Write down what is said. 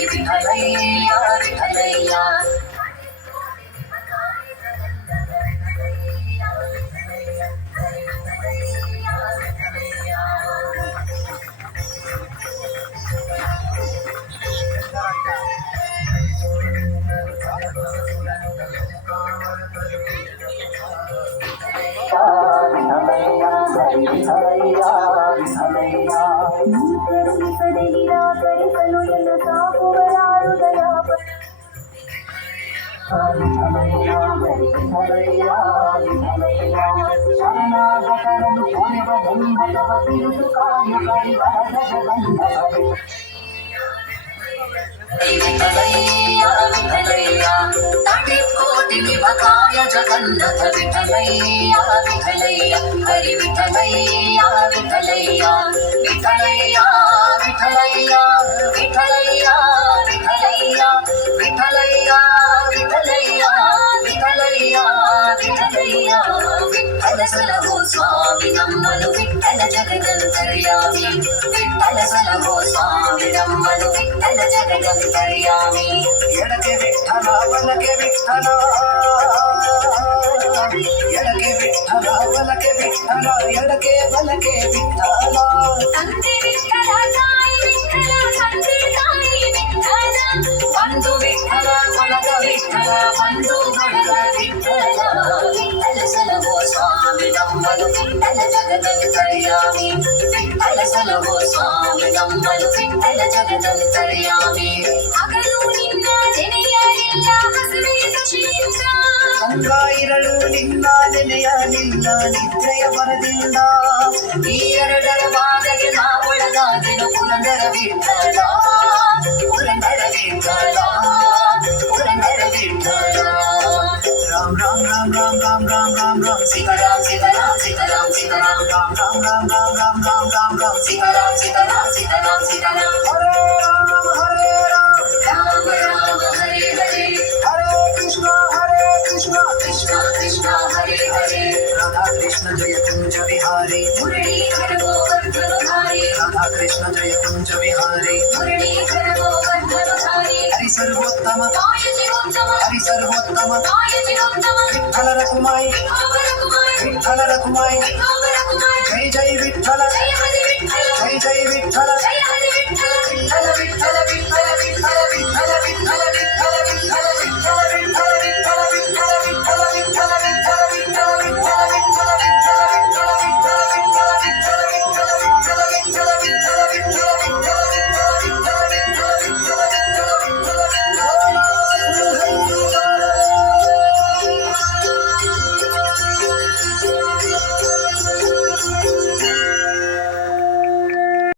हरी विठलैया विठलैया ನಿರಾಕರಿಸಲು ಎಲ್ಲ ಸಾಕುವರಾರು ದಯಾಪರ ಶರಣಾಗತರನ್ನು ಕೊನೆವ ಬೆಂಬಲವ ಬಿರುದು ಕಾಯ ಪರಿವರದ ಜಗಂಧವೇ विठलैया विठलैया कोटि विभकाय जगन्नाथ विठलैया विठलैया हरि विठलैया विठलैया विठलैया विठलैया विठलैया विठलैया विठलैया विठलैया विठलैया विठलैया विठ्ठल सलहो स्वामी नಮ್ಮನು विठ्ठल जगदन्तर्यामि विठ्ठल सलहो स्वामी नಮ್ಮನು विठ्ठल जगदन्तर्यामि ಎಡಕ್ಕೆ ವಿಠಲ ಬಲಕ್ಕೆ ವಿಠಲ ಎಡಕ್ಕೆ ವಿಠಲ ಬಲಕ್ಕೆ ವಿಠಲ ಎಡಕ್ಕೆ ಬಲಕ್ಕೆ ವಿಠಲ ತಂದೆ ವಿಠಲ ತಾಯಿ ವಿಠಲ ತಂದೆ ತಾಯಿ ವಿಠಲ ಬಂಧು ವಿಠಲ ಬಳಗ ವಿಠಲ ಬಂಧು ಬಳಗ ವಿಠಲ ವಿಠಲ ಸಲಹೋ ಸ್ವಾಮಿ ನಮ್ಮನು ವಿಠಲ ಜಗದಂತರ್ಯಾಮಿ ವಿಠಲ ಸಲಹೋ ಸ್ವಾಮಿ ನಮ್ಮನು ವಿಠಲ ಜಗದಂತರ್ಯಾಮಿ ಹಗಲು ನಿನ್ನ ನೆನೆಯಲಿಲ್ಲ ಹಸಿವೆಯ ಕ್ಷೇತ್ರ ಅಂಗ ಇರಲು ನಿನ್ನ ನೆನೆಯಲಿಲ್ಲ ನಿದ್ರೆಯ ಬರದಿಲ್ಲ ಈ ಎರಡರ ಬಾಧೆಗೆ ನಾವೊಳಗಾದೆನು ಪುರಂದರ ವಿಠಲ ಪುರಂದರ ವಿಠಲ ಪುರಂದರ ವಿಠಲ ರಾಮ್ ರಾಮ್ ರಾಮ್ ರಾಮ್ ರಾಮ್ ರಾಮ್ ರಾಮ್ ರಾಮ್ ಸೀತಾರಾಮ್ ಸೀತಾರಾಮ್ ಸೀತಾರಾಮ್ ಸೀತಾರಾಮ್ ರಾಮ್ ರಾಮ್ ರಾಮ್ ರಾಮ್ ರಾಮ್ ರಾಮ್ ರಾಮ್ ರಾಮ್ ಸೀತಾರಾಮ್ ಸೀತಾರಾಮ್ ಸೀತಾರಾಮ್ ಸೀತಾರಾಮ್ ಹರೇ ರಾಮ ರಾಮ ರಾಮ ಹರೇ ಹರೇ ಹರೇ ಕೃಷ್ಣ ಕೃಷ್ಣ ಕೃಷ್ಣ ಹರೇ ಹರೇ ರಾಧಾ ಕೃಷ್ಣ ಜಯ ಕುಂಜ ವಿಹಾರಿ ಮುರಳೀಧರ ಗೋವರ್ಧನಧಾರಿ ರಾಧಾ ಕೃಷ್ಣ ಜಯ ಕುಂಜ ವಿಹಾರಿ ಮುರಳೀಧರ ಗೋವರ್ಧನಧಾರಿ ಹರಿ ಸರ್ವೋತ್ತಮ ಕಾಯ ಚಿರೋತ್ತಮ ಹರಿ ಸರ್ವೋತ್ತಮ ಕಾಯ ಚಿರೋತ್ತಮ ವಿಠಲರ ಕುಮಾಯಿ ವಿಠೋಬರ ಕುಮಾರ ವಿಠಲರ ಕುಮಾಯಿ ವಿಠೋಬರ ಕುಮಾರ ಜೈ ಜೈ ವಿಠಲ ಜಯ ಹರಿ ವಿಠಲ ಜೈ ಜೈ ವಿಠಲ ಜಯ ಹರಿ ವಿಠಲ ವಿಠಲ ವಿಠಲ ವಿಠಲ